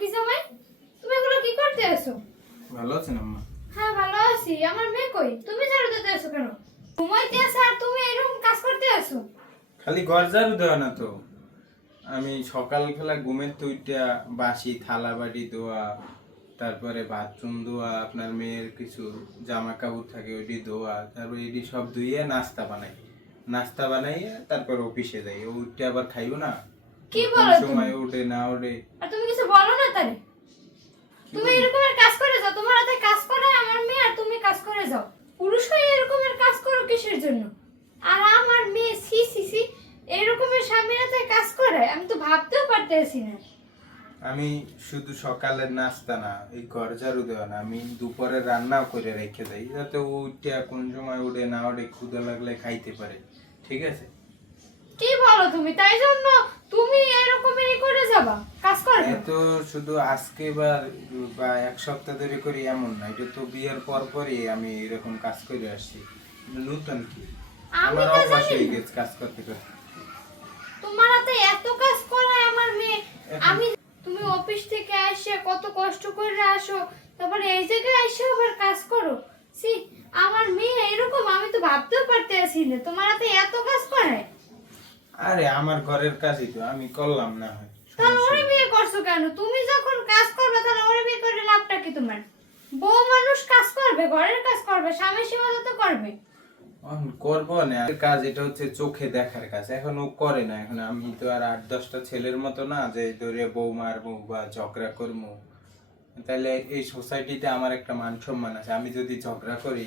কি জামাই? তুমি এগুলো কি করতে এসো ভালো আছেন আম্মা? হ্যাঁ ভালো আছি। আমার মেয়ে কই? তুমি ঝাড়ু দিতে এসো কেন? ঘুমাইতে আসো আর তুমি এরকম কাজ করতে আসো খালি ঘর ঝাড়ু দেওয়া না তো। আমি সকাল খেলা ঘুমের তুইটা বাসি থালা বাটি ধোয়া তারপরে বাথরুম ধোয়া আপনার মেয়ের কিছু জামা কাপড় থাকে ওইটি ধোয়া তারপরে এটি সব ধুইয়ে নাস্তা বানাই। নাস্তা বানাইয়ে তারপর অফিসে যাই। ওইটা আবার খাইও না। কি বলো তুমি? সময় উঠে না ওঠে আর তুমি কিছু বলো না তাহলে। তুমি? এরকমের কাজ করে যাও। তোমার হাতে কাজ করে আমার মেয়ে আর তুমি কাজ করে যাও। পুরুষ হয়ে এরকমের কাজ করো কিসের জন্য? আর আমার মেয়ে সি সি সি এরকমের স্বামীর হাতে কাজ করে? আমি তো ভাবতেও পারতেছি না। আমি শুধু সকালের নাস্তা না এই ঘর ঝাড়ু দেওয়া না আমি দুপুরে রান্নাও করে রেখে দেই। যাতে ও উঠে কোন সময় উঠে না উঠে ক্ষুদা লাগলে খাইতে পারে। ঠিক আছে? কি বলো তুমি? তাই জন্য তুমি এরকমেরই করে যাবা। কাজ করবে এ তো শুধু আজকে বা বা এক সপ্তাহ ধরে করি এমন না। এটা তো বিয়ের পর পরই আমি এরকম কাজ করে আসছি। নতুন কি? আমি আমার তো অভ্যাস জানি হয়ে গেছে কাজ করতে করতে। তোমার হাতে এত কাজ করায় আমার মেয়ে। আমি তুমি অফিস থেকে আসে কত কষ্ট করে আসো তারপরে এই জায়গায় এসে আবার কাজ করো। সি আমার মেয়ে এরকম আমি তো ভাবতেও পারতে আসি না। তোমার হাতে এত কাজ করে আরে আমার ঘরের কাজই তো আমি করলাম না হয়। তাহলে বিয়ে করছ কেন? তুমি যখন কাজ করবে তাহলে ওরে বিয়ে করে লাভটা কি তোমার? বউ মানুষ কাজ করবে ঘরের কাজ করবে স্বামী সীমা তো করবে। করব না। কাজ এটা হচ্ছে চোখে দেখার কাজ। এখন ও করে না এখন আমি তো আর আট দশটা ছেলের মতো না যে ধরে বউ মারবো বা ঝগড়া করব। তাহলে এই সোসাইটিতে আমার একটা মান সম্মান আছে। আমি যদি ঝগড়া করি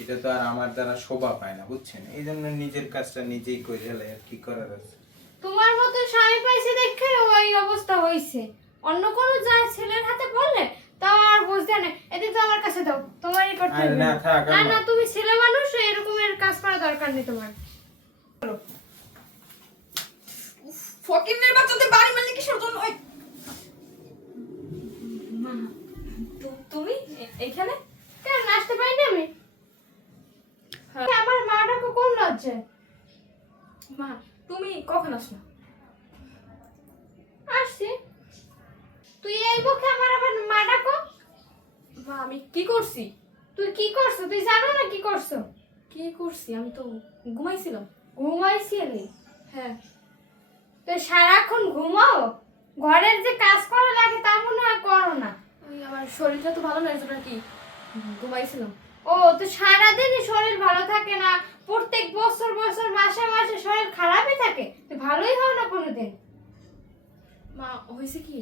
এটা তো আর আমার দ্বারা শোভা পায় না বুঝছেন? এই জন্য নিজের কাজটা নিজেই করে হেলে আর কি করার আছে। তোমার মতো স্বামী পাইছে দেখে ওই অবস্থা হইছে। অন্য কোনো যা ছেলের হাতে বললে তাও আর বুঝতে না। এদিকে তো আমার কাছে দাও তোমারই করতে হবে না, থাক, না না তুমি ছেলে মানুষ এরকমের কাজ করা দরকার নেই তোমার। ফকিনের বাচ্চাদের বাড়ি মারলে কিসের জন্য? ওই তুমি এ- এইখানে কেন নাচতে পারি না আমি হ্যাঁ। আমার মাটাকে লজ্জে মা তুমি কখন আসলো? আসছি। তুই এই পক্ষে আমার আবার মা ডাকো। মা আমি কি করছি? তুই কি করছ? তুই জানো না কি করছ? কি করছি? আমি তো ঘুমাইছিলাম। ঘুমাইছিলি? হ্যাঁ। তুই সারাক্ষণ ঘুমাও? ঘরের যে কাজ করা লাগে তা মনে হয় করো না। আমার শরীরটা তো ভালো না কি ঘুমাইছিলাম। ও তো সারাদিনই শরীর ভালো থাকে না। প্রত্যেক বছর বছর মাসে মাসে শরীর খারাপই থাকে। তুই ভালোই হও না কোনোদিন? মা হয়েছে কি?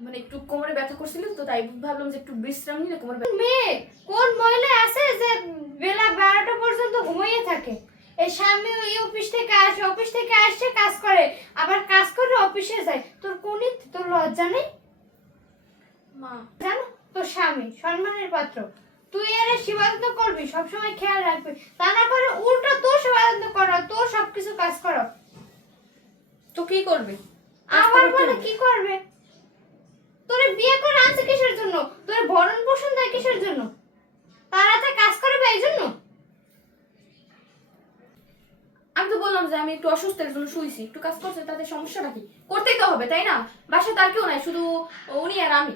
মানে একটু কোমরে ব্যথা করছিল তো তাই ভাবলাম যে একটু বিশ্রাম নিলে কোমরে ব্যথা মেয়ে কোন মহিলা আছে যে বেলা বারোটা পর্যন্ত ঘুমিয়ে থাকে? এই স্বামী ওই অফিস থেকে আসে অফিস থেকে আসে কাজ করে আবার কাজ করে অফিসে যায়। তোর কোন তোর লজ্জা নেই? মা। জানো তোর স্বামী সম্মানের পাত্র। তুই এর সীমান্ত করবি সবসময় খেয়াল রাখবি। তা না করে উল্টো তোর সীমান্ত করো তোর সবকিছু কাজ করো। তো কি করবে? আবার বলে কি করবে? তোরে বিয়ে করে আনছে কিসের জন্য? তোর ভরণ পোষণ দেয় কিসের জন্য? তারা তো কাজ করবে এই জন্য? আমি তো বললাম যে আমি একটু অসুস্থের জন্য শুইছি একটু কাজ করছে তাতে সমস্যাটা কি? করতেই তো হবে তাই না? বাসা তার কেউ নাই শুধু উনি আর আমি।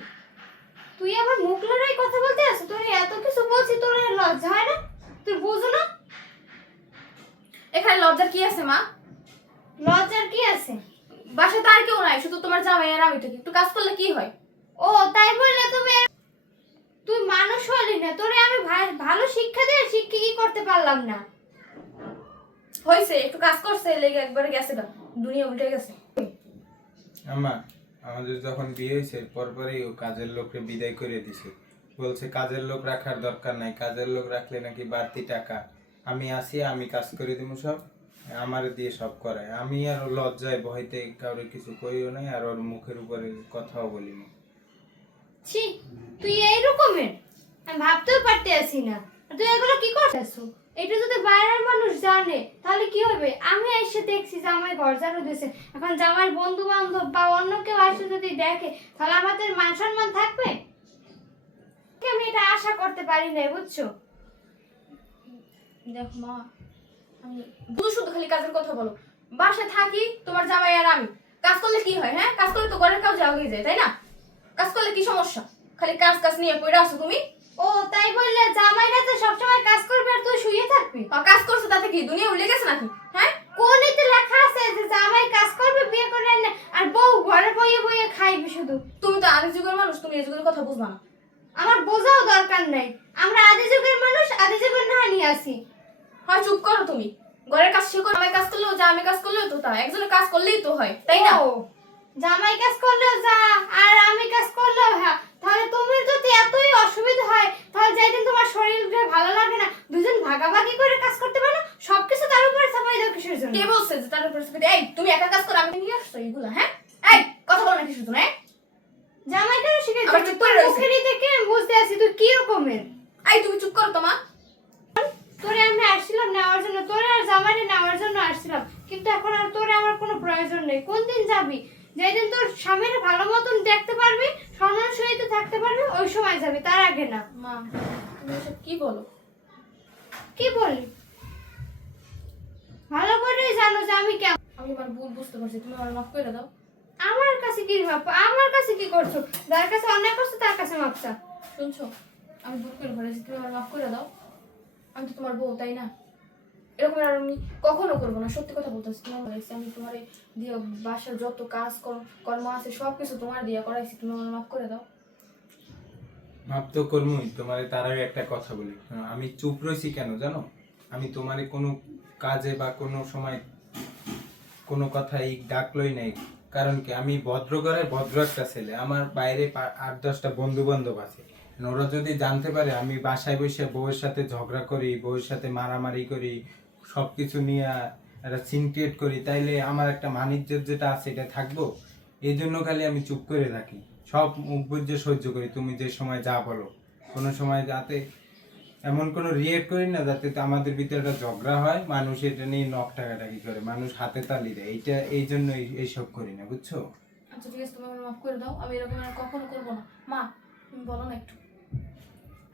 তুই আবার মুখ লড়াই কথা বলতে আছো তোর এত কিছু বলছি তোর লজ্জা হয় না? তুই বুঝো না। এখানে লজ্জার কি আছে মা? লজ্জার কি আছে? বাসায় তার কেউ নাই শুধু তোমার জামাই আর আমি থাকি। একটু কাজ করলে কি হয়? ও তাই বললে তুমি। তুই মানুষ হলি না তোরে আমি ভালো শিক্ষা দিয়ে শিক্ষা কি করতে পারলাম না? হয়েছে একটু কাজ করছে লেগে একবারে গেছে দুনিয়া উল্টে গেছে। আমা আমাদের যখন বিয়ে হয়েছে পরপরই ও কাজের লোককে বিদায় করে দিছে। বলছে, কাজের লোক রাখার দরকার নাই। কাজের লোক রাখলে নাকি বাড়তি টাকা। আমি আসি, আমি কাজ করে দিব সব। আমার দিয়ে সব করায়। আমি আর লজ্জায় ভয়তে কাউরে কিছু করিও নাই আর ওর মুখের উপরে কথাও বলি না ছি, তুই এই রকমের আমি ভাবতেও পারতে আসি না তুই এগুলো কি করতেছ? এটা যদি বাইরের মানুষ জানে, তাহলে কি হবে? আমি এসে দেখছি জামাই ঘর ঝাড়ু দিয়েছে এখন জামাই বন্ধু বান্ধব বা অন্য কেউ এসে যদি দেখে, তাহলে আমাদের মান সম্মান থাকবে আমি এটা আশা করতে পারি না বুঝছ? দেখো মা, আমি শুধু শুধু খালি কাজের কথা বলো। বাসায় থাকি, তোমার জামাই আর আমি। কাজ করলে কি হয় হ্যাঁ? কাজ করলে তো ঘরের কাজ যাওয়া যায়, তাই না? কাজ করলে কি সমস্যা? খালি কাজ কাজ নিয়ে পড়ে আসো তুমি? ও তাই বললে জামাইরা তো সবসময় কাজ করবে আর তুই শুয়ে থাকবি? আর কাজ করছ তাতে কি? দুনিয়া উল্লে গেছে নাকি? হ্যাঁ? কোনেতে লেখা আছে যে জামাই কাজ করবে বিয়ে করে আনলে আর বউ ঘরে বইয়ে বইয়ে খাইবে শুধু? তুমি তো আদি যুগের মানুষ তুমি এই যুগের কথা বুঝবা না। আমার বোঝাও দরকার নাই। আমরা আদি যুগের মানুষ আদি যুগের না নিয়ে আসি। হয় চুপ করো তুমি। ঘরের কাজ সে করে আমি কাজ করলেও যা আমি কাজ করলেও তো তা। একজনের কাজ করলেই তো হয় তাই না? ও, জামাই কাজ করলেও যা আর আমি কাজ করলেও হ্যাঁ তাহলে তুমি যদি এতই অসুবিধা হয় তাহলে যেদিন তোমার শরীরটা ভালো লাগে না দুজন ভাগাভাগি করে কাজ করতে পারো সবকিছু তার উপরে চাপাই দাও কিসের জন্য কে বলছে যে তার উপরে এই তুমি একা কাজ করো আমি নিয়ে আসছো এইগুলা হ্যাঁ এই কথা বলো না কিছু তো না জামাই কেন শিখে আবার চুপ করে রয়েছে। মুখেরই দেখে আমি বুঝতে আছি তুই কি রকমের? এই তুমি চুপ করো তোমা তোরে আমি আসছিলাম নেওয়ার জন্য তোরে আর জামাইরে নেওয়ার জন্য আসছিলাম। কিন্তু এখন আর তোরে আমার কোনো প্রয়োজন নেই। কোন দিন যাবি? যেদিন তোর স্বামীর ভালো মতন দেখতে পারবি সম্মান সহিত থাকতে পারবি ওই সময় যাবি তার আগে না। মা তুমি এসব কি বলো? কি বলি? ভালো করেই জানো যে আমি কেমন। আমি আমার ভুল বুঝতে পারছি তুমি আমার মাফ করে দাও। আমার কাছে কি আমার কাছে কি করছ? যার কাছে অন্যায় করছ তার কাছে মাপছা শুনছো? আমি ভুল করে ফেলেছি, তুমি আমার মাফ করে দাও। আমি তো তোমার বউ, তাই না? এরকম আর আমি কখনো করব না, সত্যি কথা বলতেছি তোমার বলেছি, আমি তোমার দিয়ে বাসার যত কাজ কর- কর্ম আছে সব কিছু তোমার দিয়ে করাইছি, তুমি আমার মাফ করে দাও। মাপ তো কর্মই, তোমার তার আগে একটা কথা বলি। আমি চুপ রয়েছি কেন জানো? আমি তোমারে কোনো কাজে বা কোনো সময় কোনো কথাই ডাকলই নাই। কারণ কি, আমি ভদ্র ঘরের ভদ্র একটা ছেলে, আমার বাইরে আট দশটা বন্ধু বান্ধব আছে। ওরা যদি জানতে পারে, আমি বাসায় বসে বউয়ের সাথে ঝগড়া করি, বউয়ের সাথে মারামারি করি সব কিছু নিয়ে একটা সিন ক্রিয়েট করি, তাইলে আমার একটা মানিজ্য যেটা আছে, এটা থাকব? এই জন্য খালি আমি চুপ করে থাকি। সব মুখ বুঝে সহ্য করি, তুমি যে সময় যা বলো। কোনো সময় যাতে এমন কোনো রিয়েক্ট করি না, যাতে আমাদের ভিতরে একটা ঝগড়া হয়, মানুষ এটা নিয়ে নখ টাকাটাকি করে, মানুষ হাতে তালি দেয়। এইটা, এই জন্য এই- এইসব করি না, বুঝছ? আচ্ছা ঠিক আছে মাফ করে দাও, আমি এরকম কখনো করব না। মা তুমি বলো না একটু।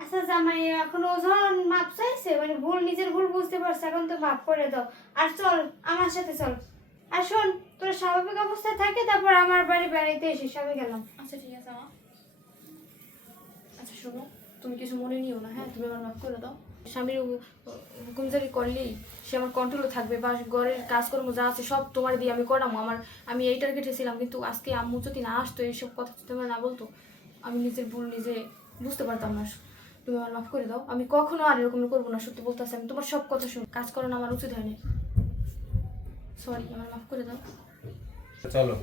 আচ্ছা জামাই এখন ও যখন মাপ চাইছে? মানে ভুল নিজের ভুল বুঝতে পারছে এখন তো মাপ করে দাও। আর চল আমার সাথে চল। আর শোন তোর স্বাভাবিক অবস্থায় থাকে তারপর আমার বাড়ি বেড়াইতে এসিস আমি গেলাম। আচ্ছা ঠিক আছে মা। আচ্ছা শোনো তুমি কিছু মনে নিও না হ্যাঁ? তুমি আমার মাফ করে দাও। স্বামীর হুকুমজারি করলেই সে আমার কন্ট্রোলে থাকবে বা ঘরের কাজকর্ম যা আছে সব তোমার দিয়ে আমি করামো আমার আমি এই টার্গেটে ছিলাম কিন্তু আজকে আম্মু যদি না আসতো এইসব কথা যদি না বলতো আমি নিজের ভুল নিজে বুঝতে পারতাম না। তুমি আমার মাফ করে দাও। আমি কখনো আর এরকম করব না সত্যি বলতে আমি তোমার সব কথা শুন। কাজ করানো আমার উচিত হয়নি। সরি আমার মাফ করে দাও। চলো।